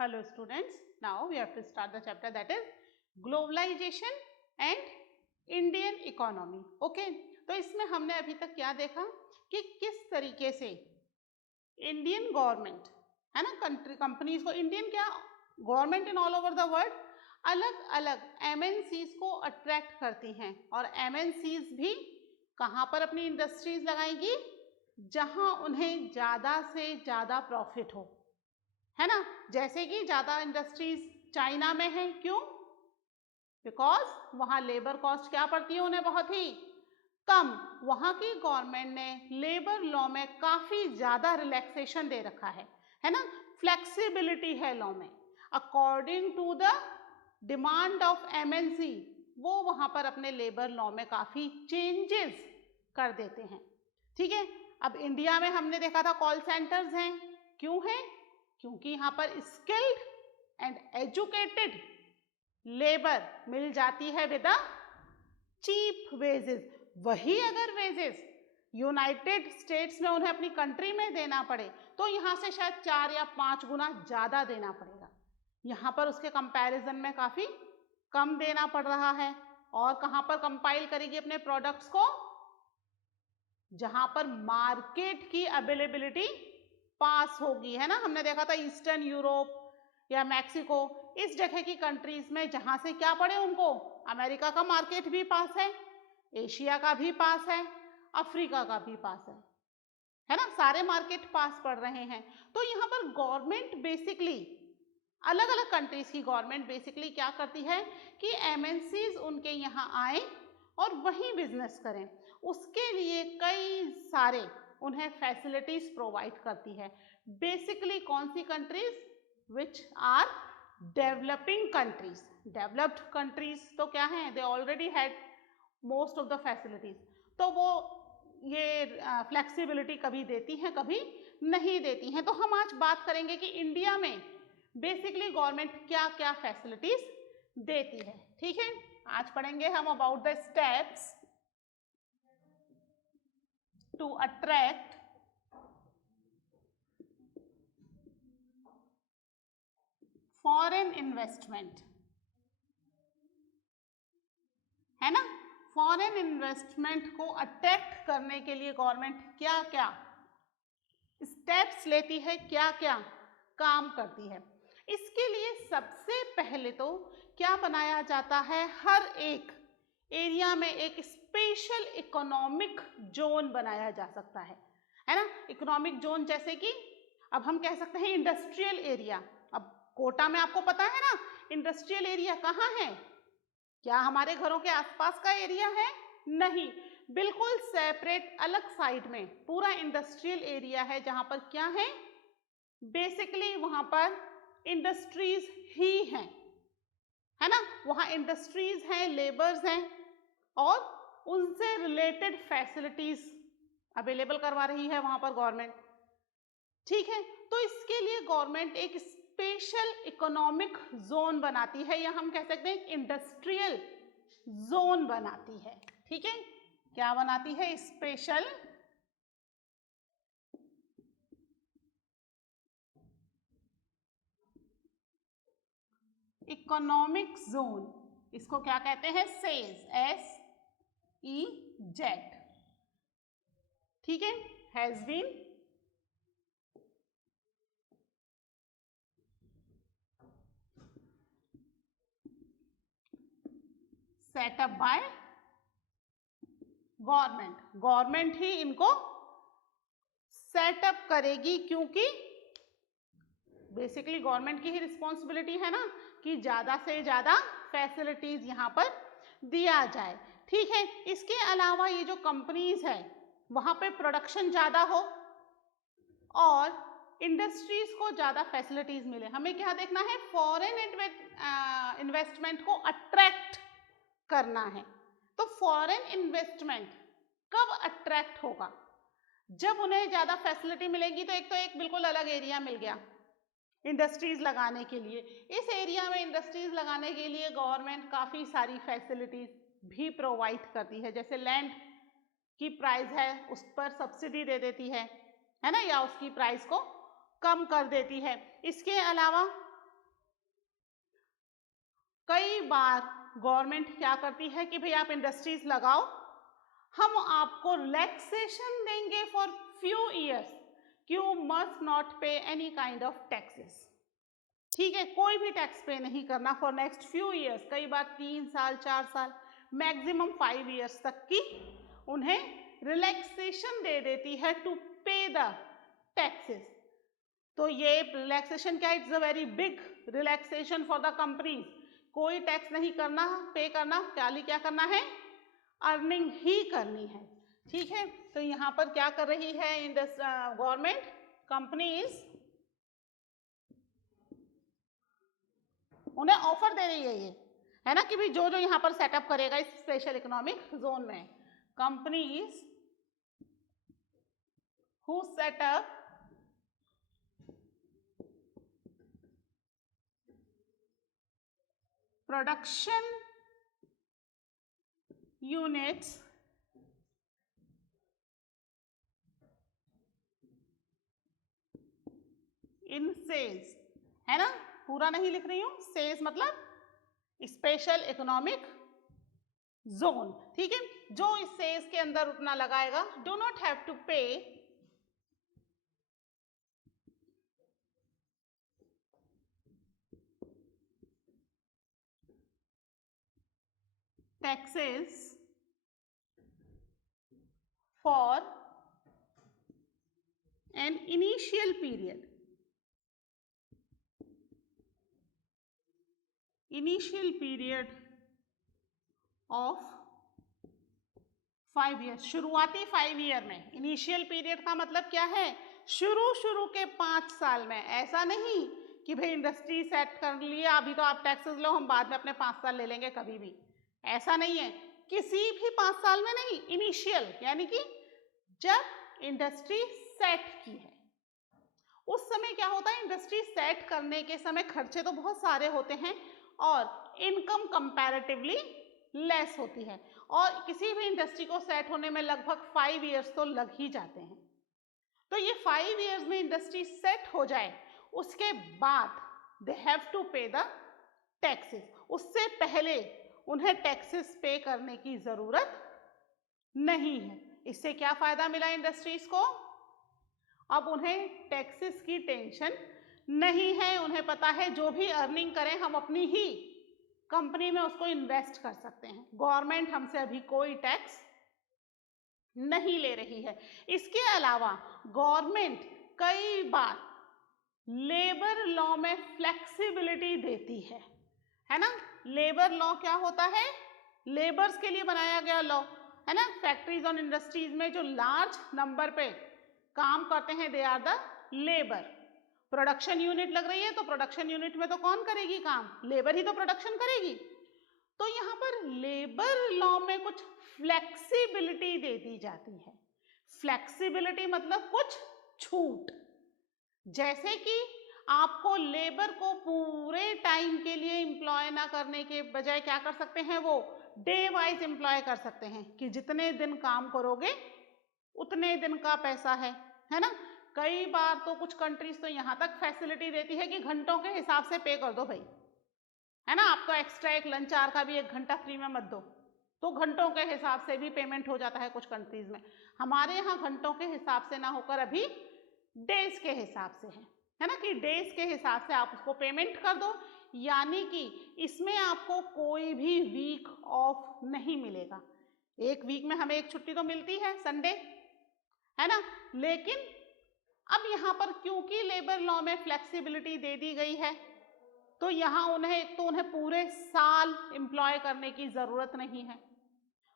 Hello students, now we have to start the chapter that is globalization and Indian economy. Okay, तो इसमें हमने अभी तक क्या देखा कि किस तरीके से इंडियन गवर्नमेंट है ना कंपनीज को, इंडियन क्या government in all over the world अलग अलग एमएनसीज को अट्रैक्ट करती हैं और एमएनसीज भी कहाँ पर अपनी इंडस्ट्रीज लगाएंगी जहाँ उन्हें ज़्यादा से ज़्यादा प्रॉफिट हो, है ना। जैसे कि ज़्यादा इंडस्ट्रीज चाइना में है, क्यों? बिकॉज वहाँ लेबर कॉस्ट क्या पड़ती है उन्हें बहुत ही कम। वहाँ की गवर्नमेंट ने लेबर लॉ में काफ़ी ज़्यादा रिलैक्सेशन दे रखा है ना, फ्लेक्सिबिलिटी है लॉ में according to the demand of MNC. वो वहाँ पर अपने लेबर लॉ में काफ़ी चेंजेस कर देते हैं, ठीक है। अब इंडिया में हमने देखा था कॉल सेंटर्स हैं, क्यों हैं? क्योंकि यहाँ पर स्किल्ड एंड एजुकेटेड लेबर मिल जाती है विद अ चीप वेजेस। वही अगर वेजेस यूनाइटेड स्टेट्स में उन्हें अपनी कंट्री में देना पड़े तो यहाँ से शायद 4 या 5 गुना ज़्यादा देना पड़ेगा। यहाँ पर उसके कंपैरिजन में काफ़ी कम देना पड़ रहा है। और कहाँ पर कंपाइल करेगी अपने प्रोडक्ट्स को? जहाँ पर मार्केट की अवेलेबिलिटी पास होगी, है ना। हमने देखा था ईस्टर्न यूरोप या मैक्सिको, इस जगह की कंट्रीज में जहाँ से क्या पड़े उनको, अमेरिका का मार्केट भी पास है, एशिया का भी पास है, अफ्रीका का भी पास है ना, सारे मार्केट पास पड़ रहे हैं। तो यहाँ पर गवर्नमेंट बेसिकली अलग अलग कंट्रीज की गवर्नमेंट बेसिकली क्या करती है कि एमएनसीज उनके यहाँ आए और वहीं बिजनेस करें। उसके लिए कई सारे उन्हें फैसिलिटीज प्रोवाइड करती है। बेसिकली कौन सी countries? Which are developing countries. Developed countries तो क्या है, they already had most of the facilities, तो वो ये फ्लेक्सिबिलिटी कभी देती हैं कभी नहीं देती हैं। तो हम आज बात करेंगे कि इंडिया में बेसिकली गवर्नमेंट क्या क्या फैसिलिटीज देती है, ठीक है। आज पढ़ेंगे हम about the steps to attract foreign investment, है ना। फॉरेन इन्वेस्टमेंट को अट्रैक्ट करने के लिए गवर्नमेंट क्या क्या स्टेप्स लेती है, क्या क्या काम करती है। इसके लिए सबसे पहले तो क्या बनाया जाता है, हर एक एरिया में एक स्पेशल इकोनॉमिक जोन बनाया जा सकता है ना। इकोनॉमिक जोन जैसे कि अब हम कह सकते हैं इंडस्ट्रियल एरिया। अब कोटा में आपको पता है ना इंडस्ट्रियल एरिया कहाँ है? क्या हमारे घरों के आसपास का एरिया है? नहीं, बिल्कुल सेपरेट अलग साइड में पूरा इंडस्ट्रियल एरिया है जहां पर क्या है, बेसिकली वहां पर इंडस्ट्रीज ही हैं, है ना। वहां इंडस्ट्रीज हैं, लेबर्स हैं और उनसे रिलेटेड फैसिलिटीज अवेलेबल करवा रही है वहां पर गवर्नमेंट, ठीक है। तो इसके लिए गवर्नमेंट एक स्पेशल इकोनॉमिक जोन बनाती है, या हम कह सकते हैं इंडस्ट्रियल जोन बनाती है, ठीक है। क्या बनाती है? Special economic zone. इसको क्या कहते हैं? सेज, SEZ, ठीक है। Has been set up by government. Government ही इनको सेटअप करेगी, क्योंकि बेसिकली गवर्नमेंट की ही रिस्पॉन्सिबिलिटी है ना कि ज़्यादा से ज़्यादा फैसिलिटीज यहाँ पर दिया जाए, ठीक है। इसके अलावा ये जो कंपनीज है वहाँ पे प्रोडक्शन ज़्यादा हो और इंडस्ट्रीज को ज़्यादा फैसिलिटीज मिले। हमें क्या देखना है? फॉरेन इन्वेस्टमेंट को अट्रैक्ट करना है। तो फॉरेन इन्वेस्टमेंट कब अट्रैक्ट होगा? जब उन्हें ज़्यादा फैसिलिटी मिलेगी। तो एक बिल्कुल अलग एरिया मिल गया इंडस्ट्रीज लगाने के लिए। इस एरिया में इंडस्ट्रीज लगाने के लिए गवर्नमेंट काफ़ी सारी फैसिलिटीज भी प्रोवाइड करती है, जैसे लैंड की प्राइस है उस पर सब्सिडी दे देती है ना, या उसकी प्राइस को कम कर देती है। इसके अलावा कई बार गवर्नमेंट क्या करती है कि भाई आप इंडस्ट्रीज लगाओ, हम आपको रिलैक्सेशन देंगे for few years, you must not पे एनी काइंड ऑफ टैक्सेस। ठीक है, कोई भी टैक्स पे नहीं करना फॉर नेक्स्ट फ्यू ईयर्स, कई बार 3 साल 4 साल मैक्सिमम 5 ईयर्स तक की उन्हें रिलैक्सेशन दे देती है टू पे द टैक्सेस। तो ये रिलैक्सेशन क्या, it's a very big relaxation for the companies. कोई टैक्स नहीं करना, पे करना, क्या करना है, अर्निंग ही करनी है। ठीक है, तो यहाँ पर क्या कर रही है गवर्नमेंट, कंपनीज उन्हें ऑफर दे रही है ये, है ना, कि भी जो जो यहाँ पर सेटअप करेगा इस स्पेशल इकोनॉमिक जोन में, companies who setup production units in says, है ना, पूरा नहीं लिख रही हूं, सेज मतलब स्पेशल इकोनॉमिक जोन। ठीक है, जो इस सेज के अंदर उतना लगाएगा डू नॉट हैव टू पे taxes for an initial period of 5 year. शुरुआती 5 ईयर में, इनिशियल पीरियड का मतलब क्या है, शुरू के 5 साल में। ऐसा नहीं कि भाई इंडस्ट्री सेट कर लिया, अभी तो आप टैक्सेस लो, हम बाद में अपने 5 साल ले लेंगे, कभी भी ऐसा नहीं है, किसी भी 5 साल में नहीं, इनिशियल यानी कि जब इंडस्ट्री सेट की है। उस समय क्या होता है, इंडस्ट्री सेट करने के समय खर्चे तो बहुत सारे होते हैं और इनकम कंपैरेटिवली लेस होती है, और किसी भी इंडस्ट्री को सेट होने में लगभग 5 ईयर्स तो लग ही जाते हैं। तो ये 5 ईयर्स में इंडस्ट्री सेट हो जाए, उसके बाद दे हैव टू पे द टैक्सेस। उससे पहले उन्हें टैक्सेस पे करने की जरूरत नहीं है। इससे क्या फायदा मिला इंडस्ट्रीज को, अब उन्हें टैक्सेस की टेंशन नहीं है, उन्हें पता है जो भी अर्निंग करें हम अपनी ही कंपनी में उसको इन्वेस्ट कर सकते हैं, गवर्नमेंट हमसे अभी कोई टैक्स नहीं ले रही है। इसके अलावा गवर्नमेंट कई बार लेबर लॉ में फ्लेक्सिबिलिटी देती है ना। लेबर लॉ क्या होता है, लेबर्स के लिए बनाया गया लॉ, है ना। फैक्ट्रीज और इंडस्ट्रीज में जो लार्ज नंबर पे काम करते हैं, they are the labour. Production unit लग रही है, तो प्रोडक्शन यूनिट में तो कौन करेगी काम, लेबर ही तो प्रोडक्शन करेगी। तो यहाँ पर लेबर लॉ में कुछ फ्लेक्सिबिलिटी दे दी जाती है। फ्लेक्सिबिलिटी मतलब कुछ छूट, जैसे कि आपको लेबर को पूरे टाइम के लिए एम्प्लॉय ना करने के बजाय क्या कर सकते हैं, वो डे वाइज एम्प्लॉय कर सकते हैं कि जितने दिन काम करोगे उतने दिन का पैसा है ना। कई बार तो कुछ कंट्रीज तो यहाँ तक फैसिलिटी देती है कि घंटों के हिसाब से पे कर दो भाई, है ना। आप तो एक्स्ट्रा एक लंच आवर का भी 1 घंटा फ्री में मत दो, तो घंटों के हिसाब से भी पेमेंट हो जाता है कुछ कंट्रीज में। हमारे यहाँ घंटों के हिसाब से ना होकर अभी डेज के हिसाब से है ना, कि डेज के हिसाब से आप उसको पेमेंट कर दो, यानी कि इसमें आपको कोई भी वीक ऑफ नहीं मिलेगा। एक वीक में हमें एक छुट्टी तो मिलती है, संडे, है ना। लेकिन अब यहाँ पर क्योंकि लेबर लॉ में फ्लेक्सिबिलिटी दे दी गई है, तो यहाँ उन्हें पूरे साल एम्प्लॉय करने की जरूरत नहीं है।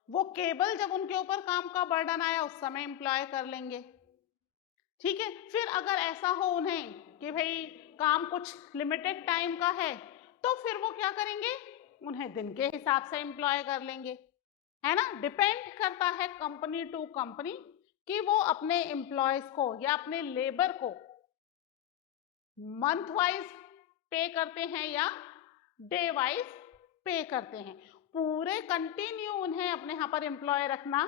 वो केवल जब उनके ऊपर काम का बर्डन आया उस समय एम्प्लॉय कर लेंगे। ठीक है, फिर अगर ऐसा हो उन्हें कि भाई काम कुछ लिमिटेड टाइम का है, तो फिर वो क्या करेंगे, उन्हें दिन के हिसाब से एम्प्लॉय कर लेंगे, है ना। डिपेंड करता है कंपनी टू कंपनी कि वो अपने एम्प्लॉयज को या अपने लेबर को मंथ वाइज पे करते हैं या डे वाइज पे करते हैं। पूरे कंटिन्यू उन्हें अपने यहाँ पर एम्प्लॉय रखना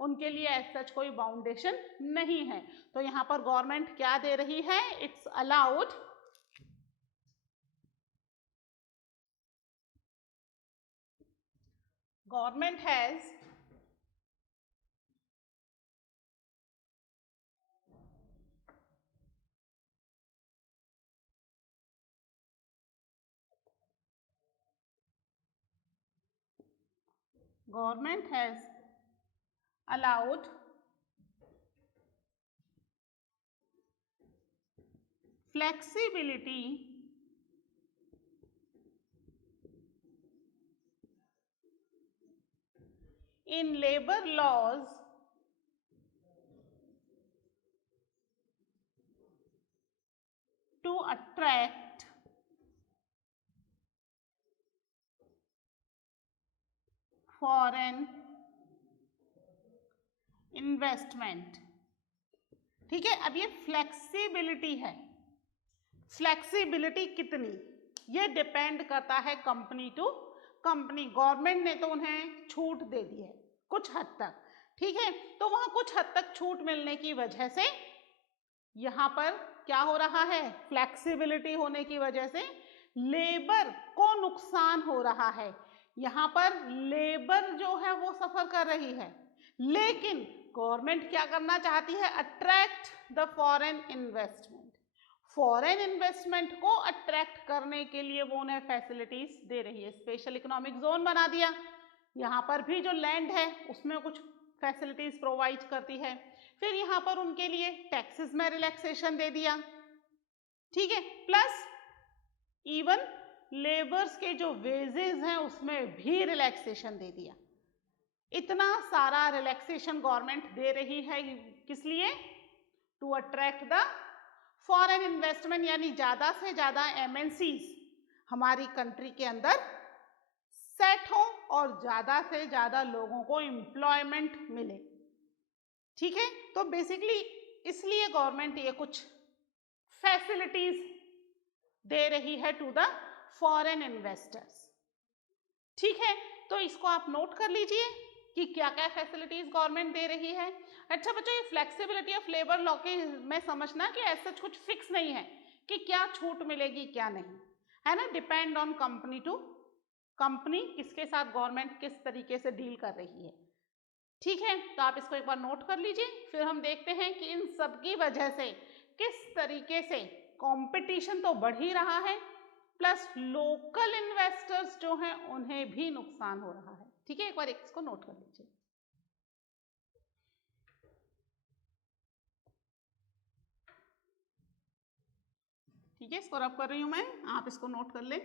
उनके लिए एज सच कोई बाउंडेशन नहीं है। तो यहाँ पर गवर्नमेंट क्या दे रही है, it's allowed Government has allowed flexibility in labor laws to attract foreign investment. ठीक है, अब ये फ्लेक्सिबिलिटी है, फ्लेक्सिबिलिटी कितनी, ये डिपेंड करता है कंपनी टू कंपनी। गवर्नमेंट ने तो उन्हें छूट दे दी है कुछ हद तक, ठीक है, तो वहां कुछ हद तक छूट मिलने की वजह से यहाँ पर क्या हो रहा है, फ्लेक्सिबिलिटी होने की वजह से लेबर को नुकसान हो रहा है। यहाँ पर लेबर जो है वो सफर कर रही है, लेकिन गवर्नमेंट क्या करना चाहती है, attract the foreign investment. Foreign investment को अट्रैक्ट करने के लिए वो उन्हें फैसिलिटीज दे रही है। स्पेशल इकोनॉमिक जोन बना दिया, यहाँ पर भी जो लैंड है उसमें कुछ फैसिलिटीज प्रोवाइड करती है। फिर यहाँ पर उनके लिए टैक्सेस में रिलैक्सेशन दे दिया, ठीक है, प्लस इवन लेबर्स के जो वेजेस हैं उसमें भी रिलैक्सेशन दे दिया। इतना सारा रिलैक्सेशन गवर्नमेंट दे रही है, किस लिए, to attract the foreign investment, यानी ज्यादा से ज्यादा एमएनसीज हमारी कंट्री के अंदर सेट हो और ज्यादा से ज्यादा लोगों को एम्प्लॉयमेंट मिले। ठीक है, तो बेसिकली इसलिए गवर्नमेंट ये कुछ फैसिलिटीज दे रही है टू द फॉरेन इन्वेस्टर्स। ठीक है, तो इसको आप नोट कर लीजिए कि क्या क्या फैसिलिटीज गवर्नमेंट दे रही है। अच्छा बच्चों, ये फ्लेक्सिबिलिटी ऑफ लेबर लॉ के में समझना कि ऐसा कुछ फिक्स नहीं है कि क्या छूट मिलेगी क्या नहीं, है ना, depend on company to company, किसके साथ गवर्नमेंट किस तरीके से डील कर रही है। ठीक है, तो आप इसको एक बार नोट कर लीजिए, फिर हम देखते हैं कि इन सब की वजह से किस तरीके से कंपटीशन तो बढ़ ही रहा है, प्लस लोकल इन्वेस्टर्स जो हैं उन्हें भी नुकसान हो रहा है। ठीक है, एक बार इसको नोट कर लीजिए। ठीक है, इसको रब कर रही हूं मैं, आप इसको नोट कर लें।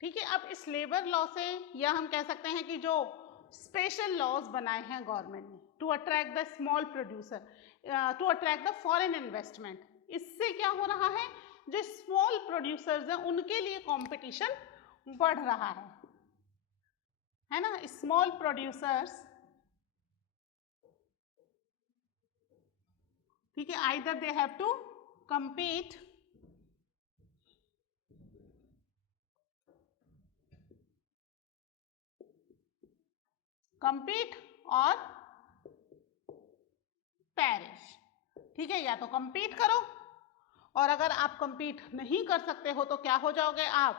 ठीक है, अब इस लेबर लॉ से, या हम कह सकते हैं कि जो स्पेशल लॉज बनाए हैं गवर्नमेंट ने to attract the small producer, to attract the foreign investment, इससे क्या हो रहा है, जो स्मॉल प्रोड्यूसर्स हैं उनके लिए कंपटीशन बढ़ रहा है ना। स्मॉल प्रोड्यूसर्स, ठीक है, either they have to compete और perish। ठीक है, या तो compete करो, और अगर आप compete नहीं कर सकते हो तो क्या हो जाओगे, आप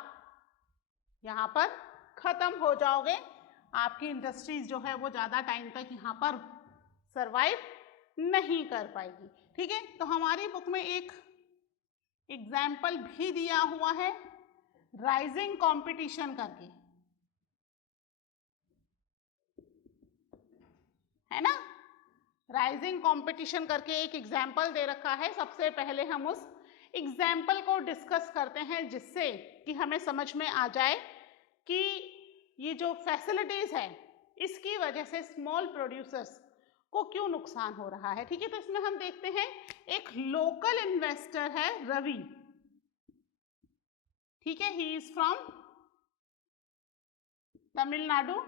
यहाँ पर खत्म हो जाओगे, आपकी इंडस्ट्रीज जो है वो ज्यादा टाइम तक यहाँ पर सरवाइव नहीं कर पाएगी। ठीक है, तो हमारी बुक में एक एग्जाम्पल भी दिया हुआ है राइजिंग कंपटीशन करके, है ना, राइजिंग कंपटीशन करके एक एग्जाम्पल दे रखा है। सबसे पहले हम उस एग्जाम्पल को डिस्कस करते हैं जिससे कि हमें समझ में आ जाए कि ये जो फैसिलिटीज है इसकी वजह से स्मॉल प्रोड्यूसर्स को क्यों नुकसान हो रहा है। ठीक है, तो इसमें हम देखते हैं एक लोकल इन्वेस्टर है रवि। ठीक है, ही इज फ्रॉम तमिलनाडु।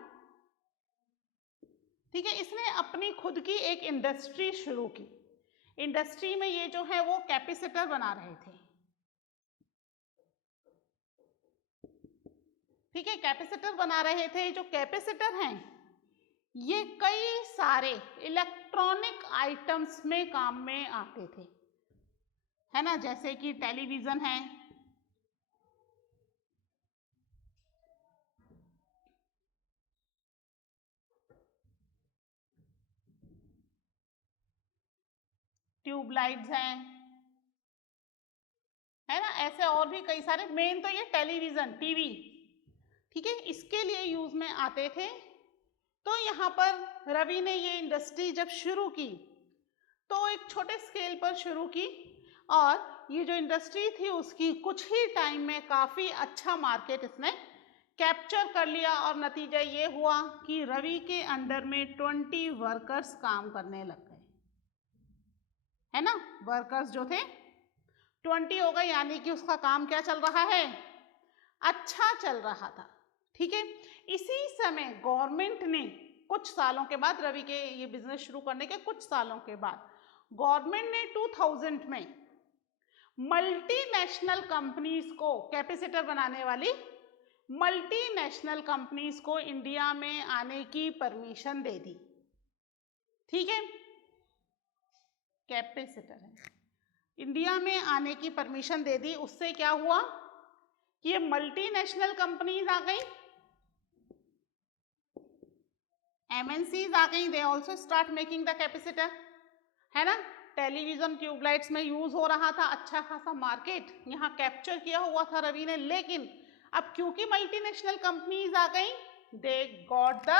ठीक है, इसने अपनी खुद की एक इंडस्ट्री शुरू की। इंडस्ट्री में ये जो है वो कैपेसिटर बना रहे थे। ठीक है, कैपेसिटर बना रहे थे। जो कैपेसिटर हैं ये कई सारे इलेक्ट्रॉनिक आइटम्स में काम में आते थे, है ना, जैसे कि टेलीविजन है, ट्यूबलाइट्स हैं, है ना, ऐसे और भी कई सारे। मेन तो ये टेलीविजन, टीवी, ठीक है, इसके लिए यूज में आते थे। तो यहाँ पर रवि ने ये इंडस्ट्री जब शुरू की तो एक छोटे स्केल पर शुरू की और ये जो इंडस्ट्री थी उसकी कुछ ही टाइम में काफ़ी अच्छा मार्केट इसने कैप्चर कर लिया और नतीजा ये हुआ कि रवि के अंडर में 20 वर्कर्स काम करने लग गए, है ना। वर्कर्स जो थे 20 हो गए, यानी कि उसका काम क्या चल रहा है, अच्छा चल रहा था। ठीक है, इसी समय गवर्नमेंट ने कुछ सालों के बाद, रवि के ये बिजनेस शुरू करने के कुछ सालों के बाद, गवर्नमेंट ने 2000 में मल्टीनेशनल कंपनीज को, कैपेसिटर बनाने वाली मल्टीनेशनल कंपनीज को इंडिया में आने की परमिशन दे दी। ठीक है, कैपेसिटर है, इंडिया में आने की परमिशन दे दी। उससे क्या हुआ कि ये मल्टीनेशनल कंपनीज आ गई, MNCs आ गई, they also start making the capacitor, है ना। टेलीविजन ट्यूबलाइट्स में यूज हो रहा था, अच्छा खासा मार्केट यहाँ कैप्चर किया हुआ था रवि ने। लेकिन अब क्योंकि मल्टीनेशनल कंपनीज आ गई, they got the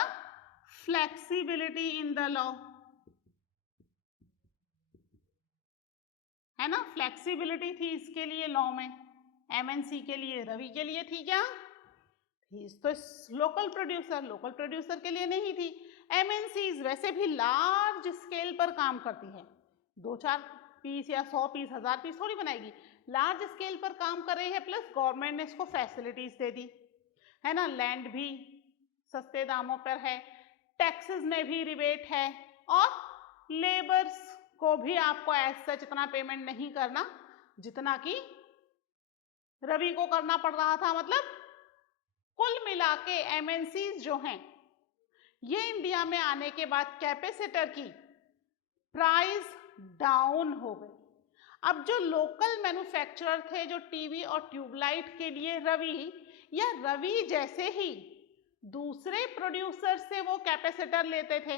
flexibility in the law, है ना, फ्लेक्सिबिलिटी थी इसके लिए लॉ में, MNC के लिए, रवि के लिए थी क्या, तो लोकल प्रोड्यूसर के लिए नहीं थी। MNCs वैसे भी लार्ज स्केल पर काम करती है, 2-4 पीस या 100 पीस, 1000 पीस थोड़ी बनाएगी, लार्ज स्केल पर काम कर रही है। प्लस गवर्नमेंट ने इसको फैसिलिटीज दे दी, है ना, लैंड भी सस्ते दामों पर है, टैक्सेस में भी रिबेट है और लेबर्स को भी आपको एज सच इतना पेमेंट नहीं करना जितना कि रवि को करना पड़ रहा था। मतलब कुल मिला के MNCs जो हैं ये इंडिया में आने के बाद कैपेसिटर की प्राइस डाउन हो गई। अब जो लोकल मैन्युफैक्चरर थे जो टीवी और ट्यूबलाइट के लिए रवि या रवि जैसे ही दूसरे प्रोड्यूसर से वो कैपेसिटर लेते थे,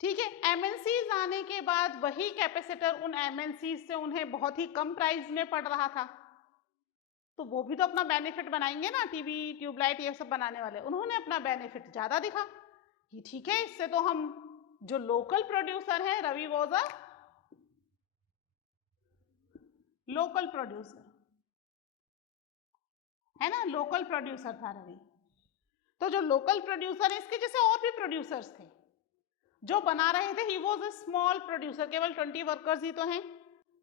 ठीक है, MNCs आने के बाद वही कैपेसिटर उन MNCs से उन्हें बहुत ही कम प्राइस में पड़ रहा था। तो वो भी तो अपना बेनिफिट बनाएंगे ना, टीवी ट्यूबलाइट ये सब बनाने वाले, उन्होंने अपना बेनिफिट ज़्यादा दिखा कि ठीक है, इससे तो हम जो लोकल प्रोड्यूसर है, Ravi was a local producer, है ना, लोकल प्रोड्यूसर था रवि। तो जो लोकल प्रोड्यूसर है इसके जैसे और भी प्रोड्यूसर्स थे जो बना रहे थे, he was a small producer, केवल 20 वर्कर्स ही तो हैं,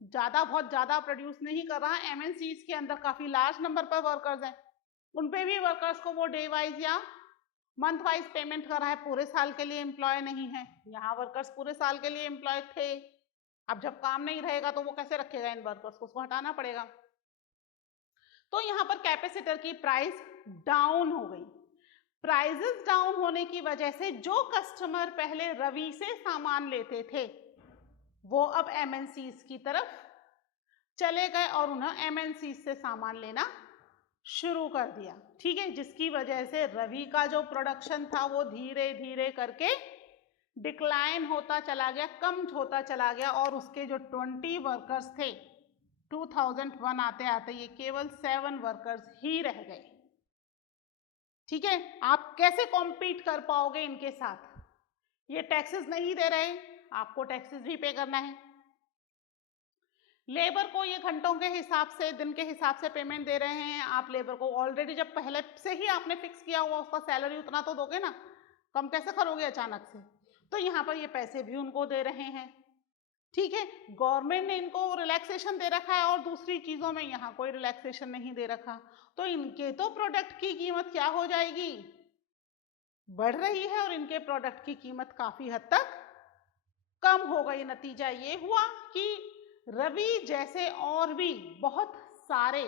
ज़्यादा बहुत ज़्यादा प्रोड्यूस नहीं कर रहा। MNCs के अंदर काफ़ी लार्ज नंबर पर वर्कर्स हैं, उन पे भी वर्कर्स को वो डे वाइज या मंथ वाइज पेमेंट कर रहा है, पूरे साल के लिए एम्प्लॉय नहीं है। यहाँ वर्कर्स पूरे साल के लिए एम्प्लॉय थे, अब जब काम नहीं रहेगा तो वो कैसे रखेगा इन वर्कर्स को, उसको हटाना पड़ेगा। तो यहाँ पर कैपेसिटर की प्राइस डाउन हो गई। प्राइसेस डाउन होने की वजह से जो कस्टमर पहले रवि से सामान लेते थे वो अब MNCs की तरफ चले गए और उन्हें MNCs से सामान लेना शुरू कर दिया। ठीक है, जिसकी वजह से रवि का जो प्रोडक्शन था वो धीरे धीरे करके डिक्लाइन होता चला गया, कम होता चला गया और उसके जो 20 वर्कर्स थे 2001 आते आते ये केवल 7 वर्कर्स ही रह गए। ठीक है, आप कैसे कॉम्पीट कर पाओगे इनके साथ, ये टैक्सेस नहीं दे रहे, आपको टैक्सेस भी पे करना है। लेबर को ये घंटों के हिसाब से, दिन के हिसाब से पेमेंट दे रहे हैं आप लेबर को। ऑलरेडी जब पहले से ही आपने फिक्स किया हुआ उसका सैलरी उतना तो दोगे ना, कम कैसे करोगे अचानक से। तो यहाँ पर ये पैसे भी उनको दे रहे हैं, ठीक है। गवर्नमेंट ने इनको रिलैक्सेशन दे रखा है और दूसरी चीज़ों में यहाँ कोई रिलैक्सेशन नहीं दे रखा। तो इनके तो प्रोडक्ट की कीमत क्या हो जाएगी, बढ़ रही है, और इनके प्रोडक्ट की कीमत काफ़ी हद तक कम हो गई। नतीजा ये हुआ कि रवि जैसे और भी बहुत सारे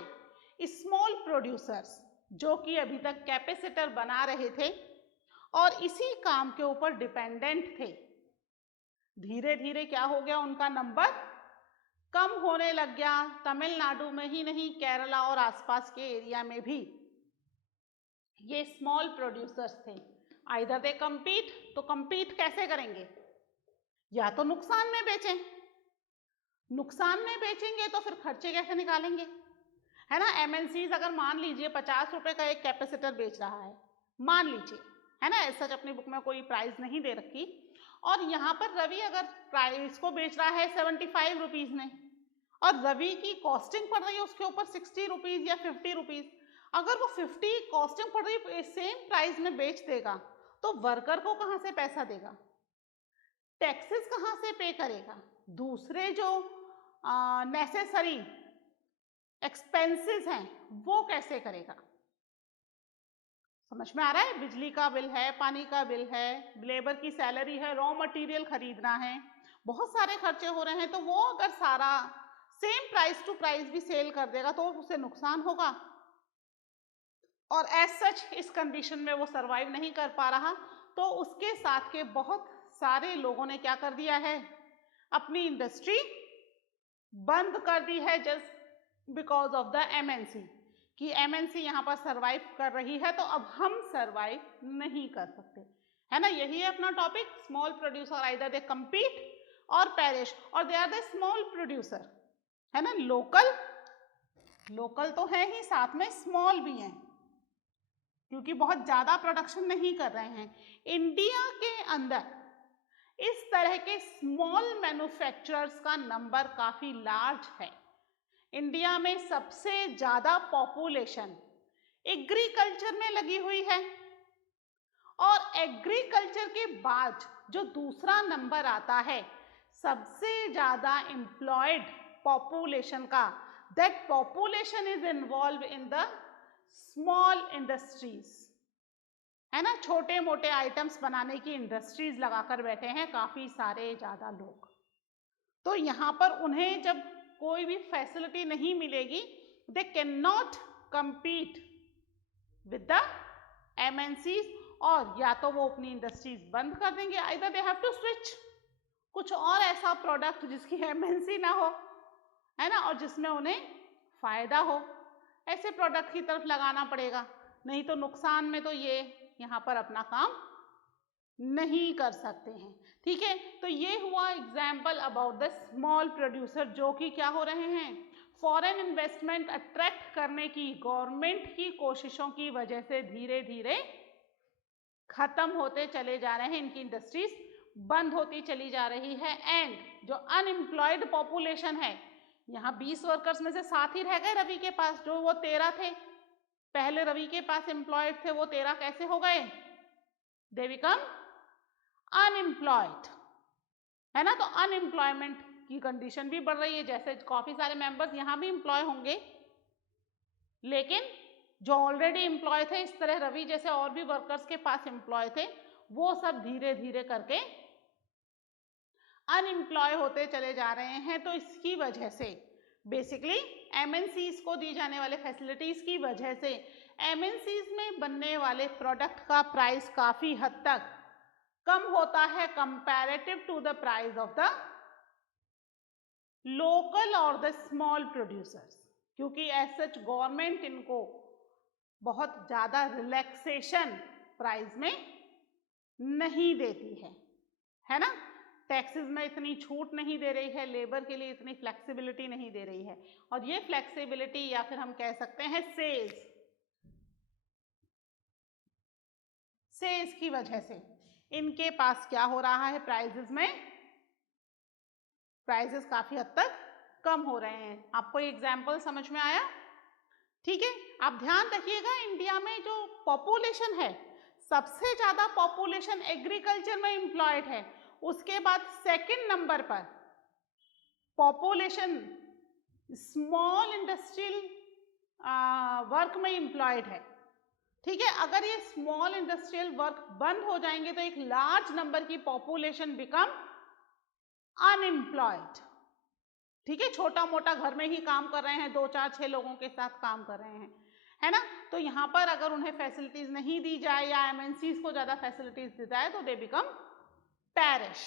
स्मॉल प्रोड्यूसर्स जो कि अभी तक कैपेसिटर बना रहे थे और इसी काम के ऊपर डिपेंडेंट थे, धीरे धीरे क्या हो गया, उनका नंबर कम होने लग गया। तमिलनाडु में ही नहीं, केरला और आसपास के एरिया में भी ये स्मॉल प्रोड्यूसर्स थे। आइदर दे कम्पीट, तो कम्पीट कैसे करेंगे, या तो नुकसान में बेचें, नुकसान में बेचेंगे तो फिर खर्चे कैसे निकालेंगे, है ना। एमएनसीज अगर मान लीजिए 50 रुपए का एक कैपेसिटर बेच रहा है, मान लीजिए, है ना, ऐसा अपनी बुक में कोई प्राइस नहीं दे रखी, और यहाँ पर रवि अगर प्राइस को बेच रहा है 75 रुपीज में, और रवि की कॉस्टिंग पड़ रही है उसके ऊपर 60 रुपीज या 50 रुपीज, अगर वो 50 कॉस्टिंग पड़ रही है सेम प्राइस में बेच देगा तो वर्कर को कहाँ से पैसा देगा, टैक्सेस कहाँ से पे करेगा, दूसरे जो नेसेसरी एक्सपेंसेस हैं वो कैसे करेगा। समझ में आ रहा है, बिजली का बिल है, पानी का बिल है, लेबर की सैलरी है, रॉ मटेरियल खरीदना है, बहुत सारे खर्चे हो रहे हैं। तो वो अगर सारा सेम प्राइस टू प्राइस भी सेल कर देगा तो उसे नुकसान होगा, और एज सच इस कंडीशन में वो सरवाइव नहीं कर पा रहा। तो उसके साथ के बहुत सारे लोगों ने क्या कर दिया है, अपनी इंडस्ट्री बंद कर दी है, just because of the MNC, कि एमएनसी यहाँ पर सरवाइव कर रही है तो अब हम सरवाइव नहीं कर सकते, है ना। यही है अपना topic, small producer either they compete और पेरिश, और they are the small producer, है ना। लोकल, लोकल तो है ही, साथ में स्मॉल भी हैं क्योंकि बहुत ज्यादा प्रोडक्शन नहीं कर रहे हैं। इंडिया के अंदर इस तरह के स्मॉल मैन्युफैक्चरर्स का नंबर काफी लार्ज है। इंडिया में सबसे ज्यादा पॉपुलेशन एग्रीकल्चर में लगी हुई है, और एग्रीकल्चर के बाद जो दूसरा नंबर आता है सबसे ज्यादा एम्प्लॉयड पॉपुलेशन का, that population is involve in the small industries, है ना। छोटे मोटे आइटम्स बनाने की इंडस्ट्रीज लगाकर बैठे हैं काफी सारे ज्यादा लोग। तो यहाँ पर उन्हें जब कोई भी फैसिलिटी नहीं मिलेगी, they can not compete with the MNCs, और या तो वो अपनी इंडस्ट्रीज बंद कर देंगे, either they have to switch कुछ और ऐसा प्रोडक्ट जिसकी एमएनसी ना हो, है ना, और जिसमें उन्हें फायदा हो, ऐसे प्रोडक्ट की तरफ लगाना पड़ेगा। नहीं तो नुकसान में तो ये यहाँ पर अपना काम नहीं कर सकते हैं, ठीक है। तो ये हुआ example about the small producer, जो कि क्या हो रहे हैं, फॉरेन इन्वेस्टमेंट अट्रैक्ट करने की गवर्नमेंट की कोशिशों की वजह से धीरे धीरे खत्म होते चले जा रहे हैं, इनकी इंडस्ट्रीज बंद होती चली जा रही है। एंड जो अनएम्प्लॉयड पॉपुलेशन है, यहाँ 20 वर्कर्स में से 7 ही रह गए रवि के पास, जो वो 13 थे पहले रवि के पास एम्प्लॉयड थे, वो 13 कैसे हो गए, दे बिकम अनएम्प्लॉयड, है ना। तो अनएम्प्लॉयमेंट की कंडीशन भी बढ़ रही है, जैसे काफी सारे मेंबर्स यहाँ भी एम्प्लॉय होंगे, लेकिन जो ऑलरेडी एम्प्लॉय थे, इस तरह रवि जैसे और भी वर्कर्स के पास एम्प्लॉय थे, वो सब धीरे धीरे करके अनएम्प्लॉय होते चले जा रहे हैं। तो इसकी वजह से बेसिकली एमएनसीज को दी जाने वाले फैसिलिटीज की वजह से एमएनसीज में बनने वाले प्रोडक्ट का प्राइस काफी हद तक कम होता है comparative to the price of the local और द स्मॉल प्रोड्यूसर्स, क्योंकि एज सच गवर्नमेंट इनको बहुत ज्यादा रिलैक्सेशन प्राइस में नहीं देती है ना। टैक्सेस में इतनी छूट नहीं दे रही है, लेबर के लिए इतनी फ्लेक्सिबिलिटी नहीं दे रही है, और ये फ्लेक्सिबिलिटी या फिर हम कह सकते हैं सेल्स की वजह से इनके पास क्या हो रहा है, प्राइसेस में प्राइजेस काफी हद तक कम हो रहे हैं। आपको एग्जाम्पल समझ में आया? ठीक है, आप ध्यान रखिएगा, इंडिया में जो पॉपुलेशन है, सबसे ज्यादा पॉपुलेशन एग्रीकल्चर में एम्प्लॉयड है, उसके बाद सेकंड नंबर पर पॉपुलेशन स्मॉल इंडस्ट्रियल वर्क में एम्प्लॉयड है। ठीक है, अगर ये स्मॉल इंडस्ट्रियल वर्क बंद हो जाएंगे तो एक लार्ज नंबर की पॉपुलेशन बिकम अनएम्प्लॉयड। ठीक है, छोटा मोटा घर में ही काम कर रहे हैं, 2 4 6 लोगों के साथ काम कर रहे हैं, है ना। तो यहाँ पर अगर उन्हें फैसिलिटीज नहीं दी जाए या एमएनसीज को ज्यादा फैसिलिटीज दी जाए तो दे बिकम पैरिश,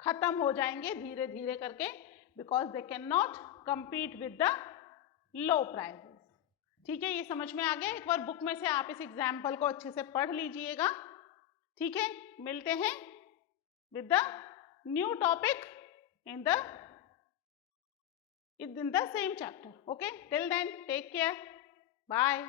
खत्म हो जाएंगे धीरे धीरे करके, because they can not compete with the low prices। ठीक है, ये समझ में आ गया? एक बार बुक में से आप इस एग्जाम्पल को अच्छे से पढ़ लीजिएगा। ठीक है, मिलते हैं with the new topic in the same chapter। Okay, till then take care, bye।